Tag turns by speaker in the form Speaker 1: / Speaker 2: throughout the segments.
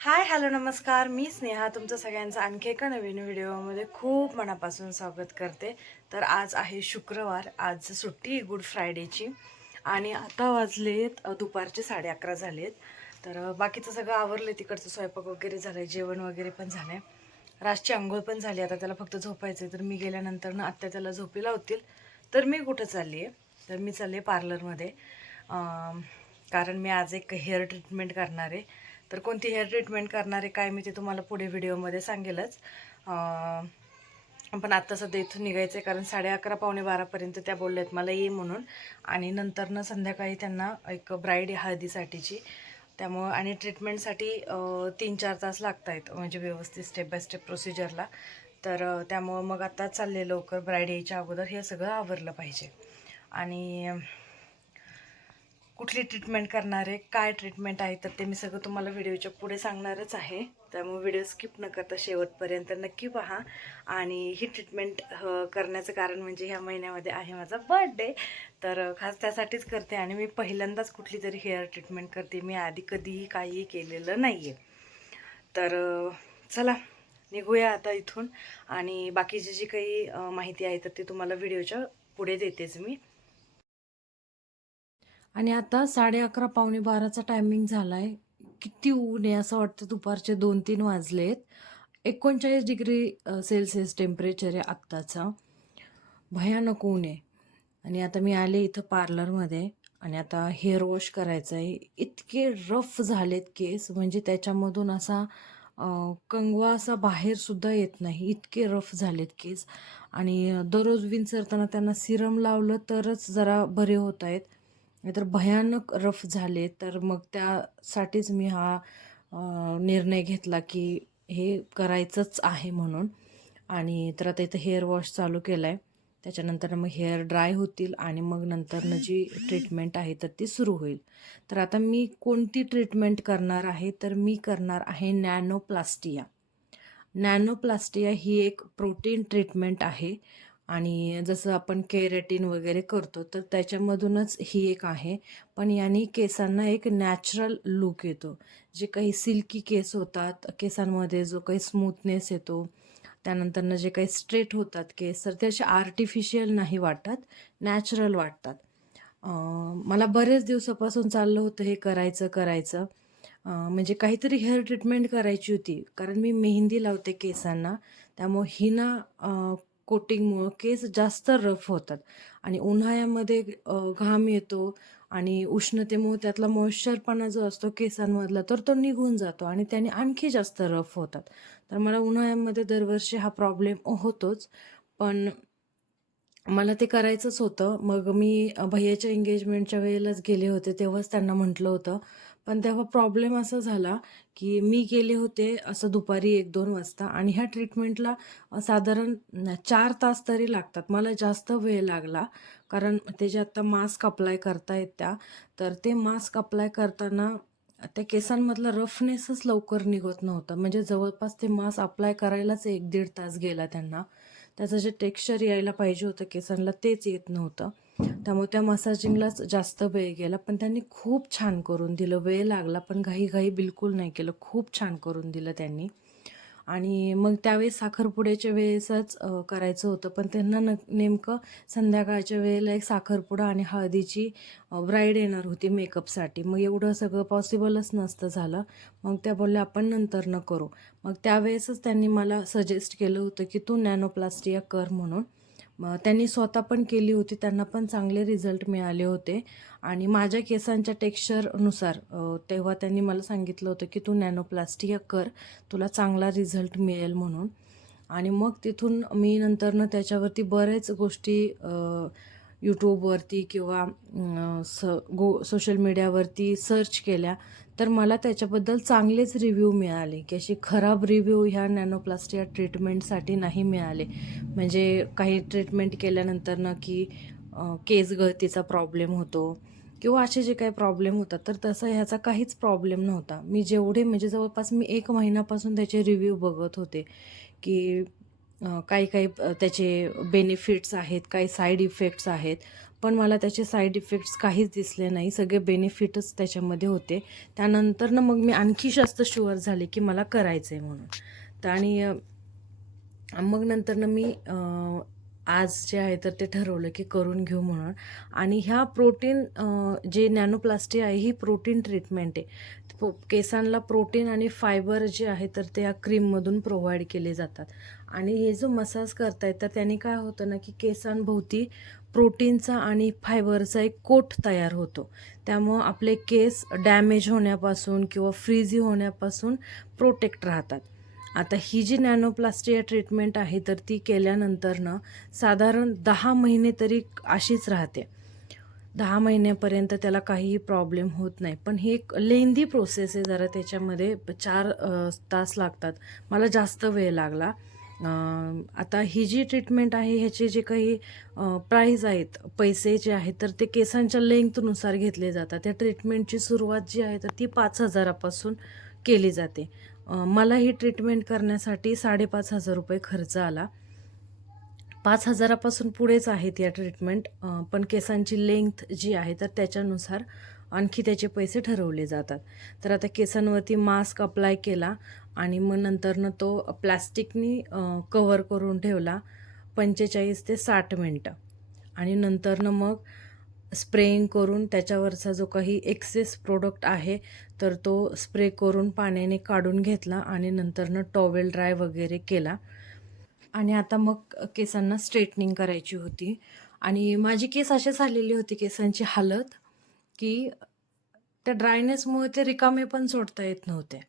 Speaker 1: Hi hello नमस्कार. मी स्नेहा तुमचं सगळ्यांचं आणखी एका नवीन व्हिडिओमध्ये खूप मनापासून स्वागत करते. तर आज आहे शुक्रवार. आज सुट्टी गुड फ्रायडेची. आणि आता वाजलेत दुपारचे साडे अकरा झालेत. तर बाकीचं सगळं आवरलं तिकडचं स्वयंपाक वगैरे झालं आहे जेवण वगैरे पण झालं आहे रातची आंघोळ पण झाली. आता त्याला फक्त झोपायचं आहे तर मी गेल्यानंतर ना आत्या त्याला झोपी होतील तर मी कुठं चालली आहे तर मी चालली आहे पार्लरमध्ये कारण मी आज एक हेअर ट्रीटमेंट करणार आहे. तर कोणती हेअर ट्रीटमेंट करणार आहे काय मी ते तुम्हाला पुढे व्हिडिओमध्ये सांगेलच. पण आत्ता सध्या इथून निघायचं आहे कारण साडे अकरा पावणे बारापर्यंत त्या बोलल्या आहेत मला ये म्हणून. आणि नंतरनं संध्याकाळी त्यांना एक ब्राईड हळदीसाठीची. त्यामुळं आणि ट्रीटमेंटसाठी तीन चार तास लागत आहेत म्हणजे व्यवस्थित स्टेप बाय स्टेप प्रोसिजरला तर त्यामुळं मग आत्ताच चालले लवकर ब्राईड यायच्या अगोदर हे सगळं आवरलं पाहिजे. आणि कुठली ट्रीटमेंट करणार आहे काय ट्रीटमेंट आहे तर ते मी सगळं तुम्हाला व्हिडिओच्या पुढे सांगणारच आहे. त्यामुळे व्हिडिओ स्किप न करता शेवटपर्यंत नक्की पहा. आणि ही ट्रीटमेंट करण्याचं कारण म्हणजे ह्या महिन्यामध्ये आहे माझा बर्थडे तर खास त्यासाठीच करते आणि मी पहिल्यांदाच कुठली तरी हेअर ट्रीटमेंट करते. मी आधी कधीही काहीही केलेलं नाही आहे तर चला निघूया आता इथून. आणि बाकीची जी काही माहिती आहे तर ती तुम्हाला व्हिडिओच्या पुढे देतेच मी. आणि आता साडे अकरा पावणे बाराचा टायमिंग झाला आहे किती ऊन आहे असं वाटतं दुपारचे दोन तीन वाजलेत. एकोणचाळीस डिग्री सेल्सिअस टेम्परेचर आहे आत्ताचा. भयानक ऊन आहे. आणि आता मी आले इथं पार्लरमध्ये आणि आता हेअर वॉश करायचं आहे इतके रफ झालेत केस. म्हणजे त्याच्यामधून असा कंगवा असा बाहेरसुद्धा येत नाही. इतके रफ झालेत केस. आणि दररोज विंचरताना त्यांना सिरम लावलं तरच जरा बरे होत आहेत. नाहीतर भयानक रफ झाले तर मग त्यासाठीच मी हा निर्णय घेतला की हे करायचंच आहे म्हणून. आणि तर आता इथं हेअर वॉश चालू केला आहे त्याच्यानंतर मग हेअर ड्राय होतील आणि मग नंतरनं जी ट्रीटमेंट आहे तर ती सुरू होईल. तर आता मी कोणती ट्रीटमेंट करणार आहे? तर मी करणार आहे नॅनोप्लास्टिया. नॅनोप्लास्टिया ही एक प्रोटीन ट्रीटमेंट आहे. आणि जसं आपण केरेटिन वगैरे करतो तर त्याच्यामधूनच ही एक आहे. पण याने केसांना एक नॅचरल लुक येतो. जे काही सिल्की केस होतात केसांमध्ये जो काही स्मूथनेस येतो त्यानंतरनं जे काही स्ट्रेट होतात केस तर ते असे आर्टिफिशियल नाही वाटत नॅचरल वाटतात. मला बरेच दिवसापासून चाललं होतं हे करायचं करायचं. म्हणजे काहीतरी हेअर ट्रीटमेंट करायची होती. कारण मी मेहंदी लावते केसांना त्यामुळे हिना कोटिंगमुळं केस जास्त रफ होतात. आणि उन्हाळ्यामध्ये घाम येतो आणि उष्णतेमुळे त्यातला मॉइश्चरपणा जो असतो केसांमधला तर तो निघून जातो आणि त्याने आणखी जास्त रफ होतात. तर मला उन्हाळ्यामध्ये दरवर्षी हा प्रॉब्लेम होतोच. पण मला ते करायचंच होतं. मग मी भैयाच्या एंगेजमेंटच्या वेळेलाच गेले होते तेव्हाच त्यांना म्हटलं होतं. पण तेव्हा प्रॉब्लेम असा झाला की मी गेले होते असं दुपारी एक दोन वाजता आणि ह्या ट्रीटमेंटला साधारण चार तास तरी लागतात. मला जास्त वेळ लागला. कारण ते जे आत्ता मास्क अप्लाय करता त्या तर ते मास्क अप्लाय करताना त्या केसांमधला रफनेसच लवकर निघत नव्हता. म्हणजे जवळपास ते मास्क अप्लाय करायलाच एक दीड तास गेला त्यांना. त्याचं जे टेक्स्चर यायला पाहिजे होतं केसांना तेच येत नव्हतं. त्यामुळे त्या मसाजिंगलाच जास्त वेळ गेला. पण त्यांनी खूप छान करून दिलं. वेळ लागला पण घाई बिलकुल नाही केलं. खूप छान करून दिलं त्यांनी. आणि मग त्यावेळेस साखरपुड्याच्या वेळेसच करायचं होतं. पण त्यांना न नेमकं संध्याकाळच्या वेळेला एक साखरपुडा आणि हळदीची ब्राईड येणार होती मेकअपसाठी मग एवढं सगळं पॉसिबलच नसतं झालं. मग त्या बोलल्या आपण नंतर न करू. मग त्यावेळेसच त्यांनी मला सजेस्ट केलं होतं की तू नॅनोप्लास्टिया कर म्हणून. मग त्यांनी स्वतः पण केली होती त्यांना पण चांगले रिझल्ट मिळाले होते. आणि माझ्या केसांच्या टेक्स्चरनुसार तेव्हा त्यांनी मला सांगितलं होतं की तू नॅनोप्लास्टिया कर तुला चांगला रिझल्ट मिळेल म्हणून. आणि मग तिथून मी नंतरनं त्याच्यावरती बरेच गोष्टी यूट्यूबवरती किंवा स गो सोशल मीडियावरती सर्च केल्या. तर मला त्याच्याबद्दल चांगलेच रिव्ह्यू मिळाले की अशी खराब रिव्ह्यू ह्या नॅनोप्लास्टिया ट्रीटमेंटसाठी नाही मिळाले. म्हणजे काही ट्रीटमेंट केल्यानंतर ना की केस गळतीचा प्रॉब्लेम होतो किंवा असे जे काही प्रॉब्लेम होतात तर तसं ह्याचा काहीच प्रॉब्लेम नव्हता. मी जेवढे म्हणजे जवळपास मी एक महिन्यापासून त्याचे रिव्ह्यू बघत होते की काही काही त्याचे बेनिफिट्स आहेत काही साईड इफेक्ट्स आहेत. पण मला त्याचे साईड इफेक्ट्स काहीच दिसले नाही. सगळे बेनिफिटच त्याच्यामध्ये होते. त्यानंतर ना मग मी आणखी जास्त शुअर झाले की मला करायचं आहे म्हणून. तर आणि मग नंतर ना मी आज जे आहे तर ते ठरवलं की करून घेऊ म्हणून. आणि ह्या प्रोटीन जे नॅनोप्लास्टी आहे ही प्रोटीन ट्रीटमेंट आहे. केसांना प्रोटीन आणि फायबर जे आहे तर ते या क्रीममधून प्रोव्हाइड केले जातात. आणि हे जो मसाज करतायत तर त्याने काय होतं ना की केसांभोवती प्रोटीनचा आणि फायबरचा एक कोट तयार होतो. त्यामुळं आपले केस डॅमेज होण्यापासून किंवा फ्रीजी होण्यापासून प्रोटेक्ट राहतात. आता ही जी नॅनोप्लास्टिया ट्रीटमेंट आहे तर ती केल्यानंतर ना साधारण दहा महिने तरी अशीच राहते. दहा महिन्यापर्यंत त्याला काहीही प्रॉब्लेम होत नाही. पण ही एक लेंदी प्रोसेस आहे जरा त्याच्यामध्ये चार तास लागतात. मला जास्त वेळ लागला. आता ही जी ट्रीटमेंट आहे ह्याचे जे काही प्राईज आहेत पैसे जे आहेत तर ते केसांच्या लेंथनुसार घेतले जातात. त्या ट्रीटमेंटची सुरुवात जी आहे तर ती पाच हजारापासून केली जाते. मला ही ट्रीटमेंट करण्यासाठी साडेपाच हजार रुपये खर्च आला. पाच हजारापासून पुढेच आहेत या ट्रीटमेंट पण केसांची लेंथ जी आहे तर त्याच्यानुसार आणखी त्याचे पैसे ठरवले जातात. तर आता केसांवरती मास्क अप्लाय केला आणि मग नंतरनं तो प्लॅस्टिकनी कवर करून ठेवला पंचेचाळीस ते साठ मिनटं. आणि नंतरनं मग स्प्रेइंग करून त्याच्यावरचा जो काही एक्सेस प्रोडक्ट आहे तर तो स्प्रे करून पाण्याने काढून घेतला आणि नंतरनं टॉवेल ड्राय वगैरे केला. आणि आता मग केसांना स्ट्रेटनिंग करायची होती. आणि माझी केस असे झालेली होती केसांची हालत की त्या ड्रायनेसमुळे ते रिकामे पण सोडता येत नव्हते.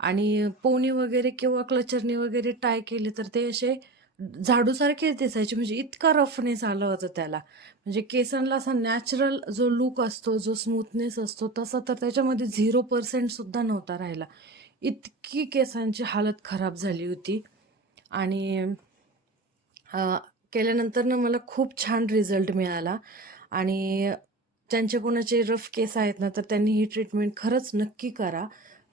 Speaker 1: आणि पोनी वगैरे किंवा क्लचरने वगैरे टाय केले तर ते असे झाडूसारखेच दिसायचे म्हणजे इतका रफनेस आलं होता त्याला. म्हणजे केसांना असा नॅचरल जो लुक असतो जो स्मूथनेस असतो तसा तर त्याच्यामध्ये झिरो पर्सेंटसुद्धा नव्हता राहिला. इतकी केसांची हालत खराब झाली होती. आणि केल्यानंतरनं केल्यानंतर ना मला खूप छान रिझल्ट मिळाला. आणि ज्यांचे कोणाचे रफ केस आहेत ना तर त्यांनी ही ट्रीटमेंट खरंच नक्की करा.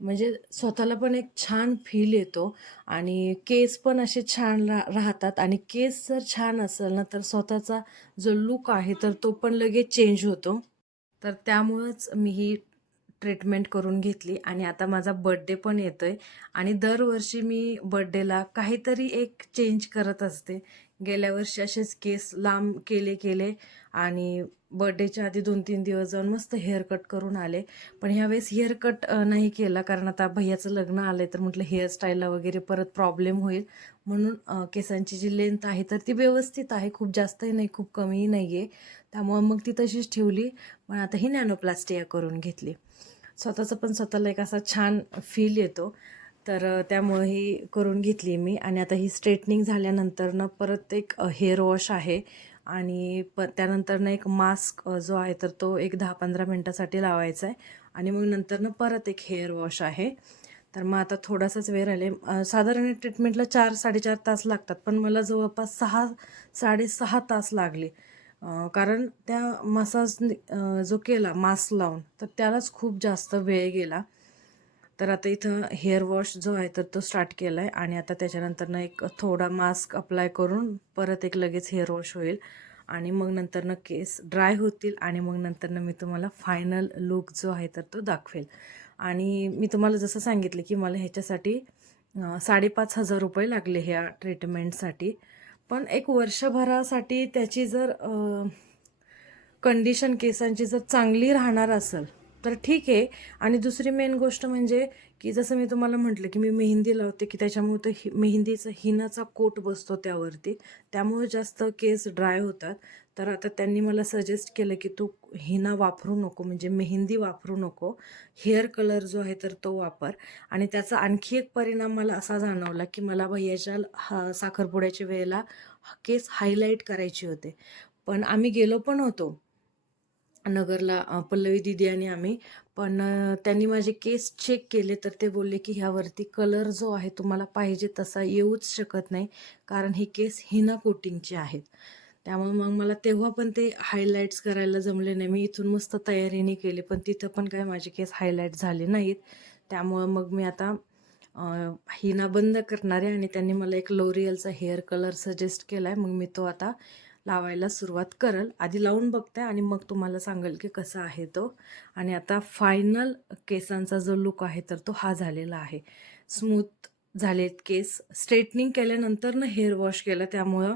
Speaker 1: म्हणजे स्वतःला पण एक छान फील येतो आणि केस पण असे छान रा राहतात. आणि केस जर छान असेल ना तर स्वतःचा जो लुक आहे तर तो पण लगेच चेंज होतो. तर त्यामुळंच मी ही ट्रीटमेंट करून घेतली आणि आता माझा बड्डे पण येतो आहे आणि दरवर्षी मी बड्डेला काहीतरी एक चेंज करत असते. गेल्या वर्षी असेच केस लांब केले केले आणि बड्डेच्या आधी दोन तीन दिवस जाऊन मस्त हेअरकट करून आले. पण ह्यावेळेस हेअरकट नाही केला कारण आता भैयाचं लग्न आलंय तर म्हटलं हेअरस्टाईलला वगैरे परत प्रॉब्लेम होईल. म्हणून केसांची जी लेंथ आहे तर ती व्यवस्थित आहे. खूप जास्तही नाही खूप कमीही नाही आहे त्यामुळं मग ती तशीच ठेवली. पण आता ही नॅनोप्लास्टिया करून घेतली. स्वतःचं पण स्वतःला एक असा छान फील येतो. तर त्यामुळे ही करून घेतली मी आणि आता ही स्ट्रेटनिंग झाल्यानंतरनं परत एक हेअर वॉश आहे आणि प त्यानंतरनं एक मास्क जो आहे तर तो एक दहा पंधरा मिनटासाठी लावायचा आहे आणि मग नंतरनं परत एक हेअर वॉश आहे. तर मग आता थोडासाच वेळ राहिले. साधारण ट्रीटमेंटला चार साडेचार तास लागतात पण मला जवळपास सहा साडेसहा तास लागले. कारण त्या मसाज जो केला मास्क लावून तर त्यालाच खूप जास्त वेळ गेला. तर आता इथं हेअर वॉश जो आहे तर तो स्टार्ट केला आहे आणि आता त्याच्यानंतरनं एक थोडा मास्क अप्लाय करून परत एक लगेच हेअर वॉश होईल आणि मग नंतरनं केस ड्राय होतील आणि मग नंतरनं मी तुम्हाला फायनल लुक जो आहे तर तो दाखवेल. आणि मी तुम्हाला जसं सांगितलं की मला ह्याच्यासाठी साडेपाच हजार रुपये लागले ह्या ट्रीटमेंटसाठी पण एक वर्षभरासाठी त्याची जर कंडिशन केसांची जर चांगली राहणार असेल तर ठीक आहे. आणि दुसरी मेन गोष्ट म्हणजे की जसं मी तुम्हाला म्हटलं की मी मेहंदी लावते की त्याच्यामुळे तो हि मेहंदीचा हिनाचा कोट बसतो त्यावरती. त्यामुळे जास्त केस ड्राय होतात. तर आता त्यांनी मला सजेस्ट केलं की तू हिना वापरू नको म्हणजे मेहंदी वापरू नको. हेअर कलर जो आहे तर तो वापर. आणि त्याचा आणखी एक परिणाम मला असा जाणवला की मला भैयाच्या हा साखरपुड्याच्या वेळेला केस हायलाईट करायचे होते. पण आम्ही गेलो पण होतो. नगरला पल्लवी दिदी आणि आम्ही. पण त्यांनी माझे केस चेक केले तर ते बोलले की ह्यावरती कलर जो आहे तुम्हाला पाहिजे तसा येऊच शकत नाही कारण हे केस हिना कोटिंगचे आहेत. त्यामुळे मग मला तेव्हा पण ते हायलाईट्स करायला जमले नाही. मी इथून मस्त तयारीने केले पण तिथं पण काय माझे केस हायलाईट झाले नाहीत. त्यामुळं मग मी आता हिना बंद करणार आहे आणि त्यांनी मला एक लोरियलचा हेअर कलर सजेस्ट केला आहे मग मी तो आता लावायला सुरुवात करल. आधी लावून बघते आणि मग तुम्हाला सांगेल की कसा आहे तो. आणि आता फायनल केसांचा जो लुक आहे तर तो हा झालेला आहे. स्मूथ झालेत केस. स्ट्रेटनिंग केल्यानंतर ना हेअर वॉश केलं त्यामुळं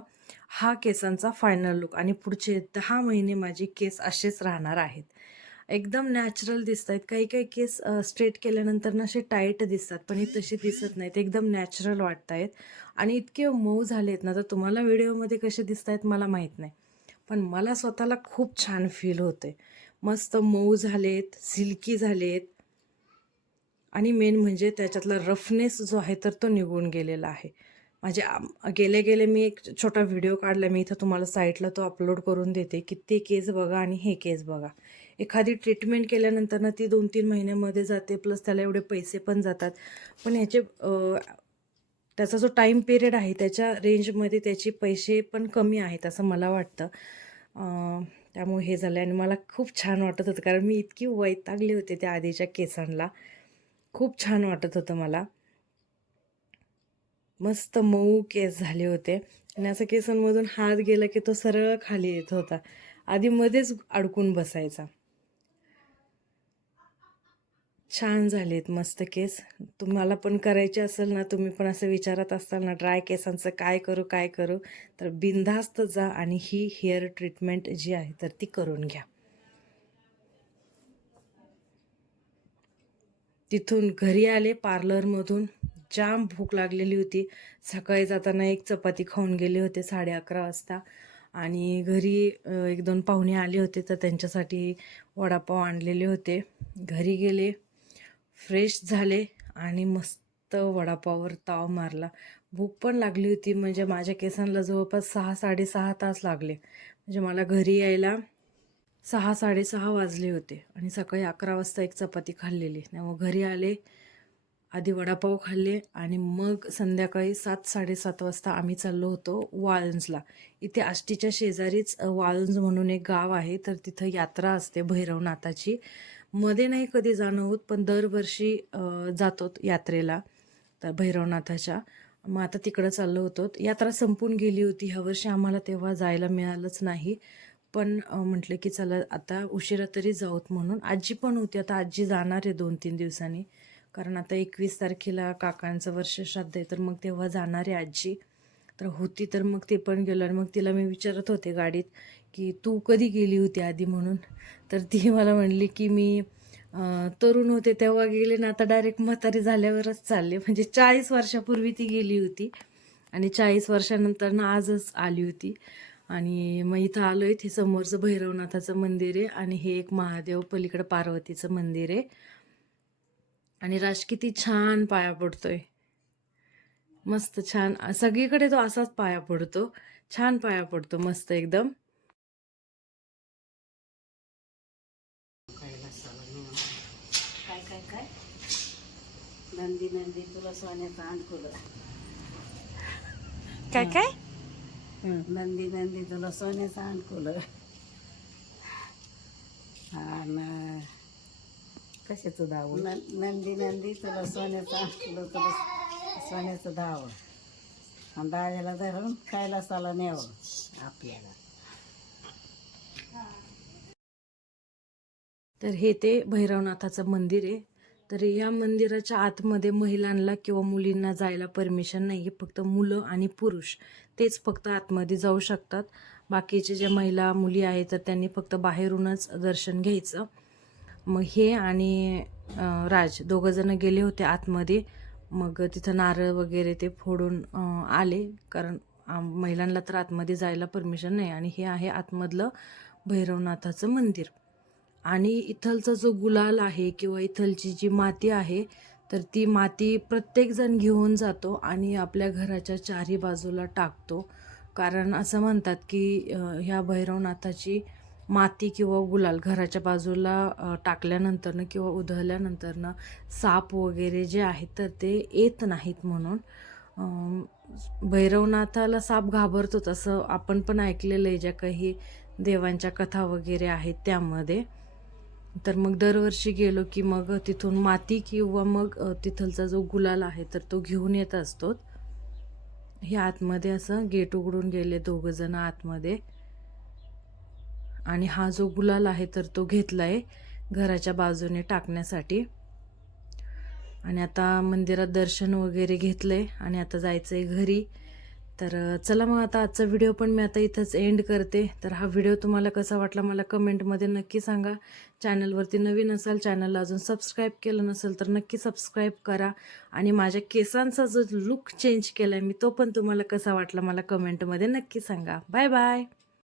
Speaker 1: हा केसांचा फायनल लुक आणि पुढचे दहा महिने माझे केस असेच राहणार आहेत. एकदम नॅचरल दिसत आहेत काही काही केस स्ट्रेट केल्यानंतर ना असे टाईट दिसतात पण हे तसे दिसत नाहीत. एकदम नॅचरल वाटत आहेत आणि इतके मऊ झाले आहेत ना तर तुम्हाला व्हिडिओमध्ये कसे दिसत आहेत मला माहीत नाही. पण मला स्वतःला खूप छान फील होते मस्त मऊ झालेत सिल्की झालेत. आणि मेन म्हणजे त्याच्यातला रफनेस जो आहे तर तो निघून गेलेला आहे. माझे गेले गेले मी एक छोटा व्हिडिओ काढला. मी इथं तुम्हाला साईटला तो अपलोड करून देते की ते केस बघा आणि हे केस बघा. एखादी ट्रीटमेंट केल्यानंतर ना ती दोन तीन महिन्यामध्ये जाते प्लस त्याला एवढे पैसे पण जातात. पण ह्याचे त्याचा जो टाईम पिरियड आहे त्याच्या रेंजमध्ये त्याचे पैसे पण कमी आहेत असं मला वाटतं. त्यामुळे हे झालं आणि मला खूप छान वाटत होतं कारण मी इतकी वैतागली होते त्या आधीच्या केसांना खूप छान वाटत होतं मला. मस्त मऊ केस झाले होते. आणि असं केसांमधून हात गेला की तो सरळ खाली येत होता. आधी मध्येच अडकून बसायचा. छान झालेत मस्त केस. तुम्हाला पण करायचे असेल ना तुम्ही पण असं विचारत असाल ना ड्राय केसांचं काय करू काय करू? तर बिनधास्त जा आणि ही हेअर ट्रीटमेंट जी आहे तर ती करून घ्या. तिथून घरी आले पार्लरमधून जाम भूक लागलेली होती. सकाळी जाताना एक चपाती खाऊन गेले होते साडे अकरा वाजता. आणि घरी एक दोन पाहुणे आले होते तर त्यांच्यासाठी वडापाव आणलेले होते. घरी गेले. फ्रेश झाले आणि मस्त वडापाववर ताव मारला. भूक पण लागली होती म्हणजे माझ्या केसांना जवळपास सहा साडेसहा तास लागले. म्हणजे मला घरी यायला सहा साडेसहा वाजले होते आणि सकाळी अकरा वाजता एक चपाती खाल्लेली. त्यामुळे घरी आले आधी वडापाव खाल्ले आणि मग संध्याकाळी सात साडेसात वाजता आम्ही चाललो होतो वाळंजला. इथे आष्टीच्या शेजारीच वाळंज म्हणून एक गाव आहे तर तिथं यात्रा असते भैरवनाथाची. मध्ये नाही कधी जाणं होत पण दरवर्षी जातो यात्रेला तर भैरवनाथाच्या. मग आता तिकडं चाललो होतो. यात्रा संपून गेली होती. ह्या वर्षी आम्हाला तेव्हा जायला मिळालंच नाही. पण म्हटलं की चला आता उशिरा तरी जाऊत म्हणून. आजी पण होती. आता आजी जाणार आहे दोन तीन दिवसांनी. कारण आता एकवीस तारखेला काकांचं वर्ष श्राद्ध आहे तर मग तेव्हा जाणार आहे आजी. तर होती तर मग ते पण गेलं आणि मग तिला मी विचारत होते गाडीत की तू कधी गेली होती आधी म्हणून? तर ती मला म्हणली की मी तरुण होते तेव्हा गेले ना आता डायरेक्ट म्हातारी झाल्यावरच चालले. म्हणजे चाळीस वर्षापूर्वी ती गेली होती आणि चाळीस वर्षानंतर ना आजच आली होती. आणि मग इथं आलो आहे ते समोरचं भैरवनाथाचं मंदिर आहे आणि हे एक महादेव पलीकडं पार्वतीचं मंदिर आहे. आणि राज किती छान पाया पडतोय. मस्त छान सगळीकडे तो असाच पाया पडतो. छान पाया पडतो मस्त एकदम
Speaker 2: काय काय काय नंदी नंदी तुला सोन्याचा अंकुल
Speaker 1: काय काय?
Speaker 2: नंदी नंदी तुला सोन्याचा हा ना कशाचं धाव? नंदी नंदी तुला सोन्याचा अंकुल तुला सोन्याचं धाव. आणि दाव्याला धरून कैलासाला न्यावं आपल्याला.
Speaker 1: तर हे ते भैरवनाथाचं मंदिर आहे. तर या मंदिराच्या आतमध्ये महिलांना किंवा मुलींना जायला परमिशन नाही आहे. फक्त मुलं आणि पुरुष तेच फक्त आतमध्ये जाऊ शकतात. बाकीचे जे महिला मुली आहेत तर त्यांनी फक्त बाहेरूनच दर्शन घ्यायचं. मग हे आणि राज दोघंजणं गेले होते आतमध्ये. मग तिथं नारळ वगैरे ते फोडून आले. कारण आम- महिलांना तर आतमध्ये जायला परमिशन नाही. आणि हे आहे आतमधलं भैरवनाथाचं मंदिर. आणि इथलचा जो गुलाल आहे किंवा इथलची जी माती आहे तर ती माती प्रत्येकजण घेऊन जातो आणि आपल्या घराच्या चारी बाजूला टाकतो. कारण असं म्हणतात की ह्या भैरवनाथाची माती किंवा गुलाल घराच्या बाजूला टाकल्यानंतरनं किंवा उधळल्यानंतरनं साप वगैरे जे आहेत तर ते येत नाहीत म्हणून. भैरवनाथाला साप घाबरतो तसं आपण पण ऐकलेलं आहे ज्या काही देवांच्या कथा वगैरे आहेत त्यामध्ये. तर मग दरवर्षी गेलो की मग तिथून माती किंवा मग तिथलचा जो गुलाल आहे तर तो घेऊन येत असतो. हे आतमध्ये असं गेट उघडून गेले दोघं जण आतमध्ये. आणि हा जो गुलाल आहे तर तो घेतला आहे घराच्या बाजूने टाकण्यासाठी. आणि आता मंदिरात दर्शन वगैरे घेतलंय आणि आता जायचं आहे घरी. तर चला मग आता आजचा व्हिडिओ पण मी आता इथंच एंड करते. तर हा व्हिडिओ तुम्हाला कसा वाटला मला कमेंटमध्ये नक्की सांगा. चॅनलवरती नवीन असाल चॅनलला अजून सबस्क्राईब केलं नसेल तर नक्की सबस्क्राईब करा. आणि माझ्या केसांचा जो लुक चेंज केला आहे मी तो पण तुम्हाला कसा वाटला मला कमेंटमध्ये नक्की सांगा. Bye bye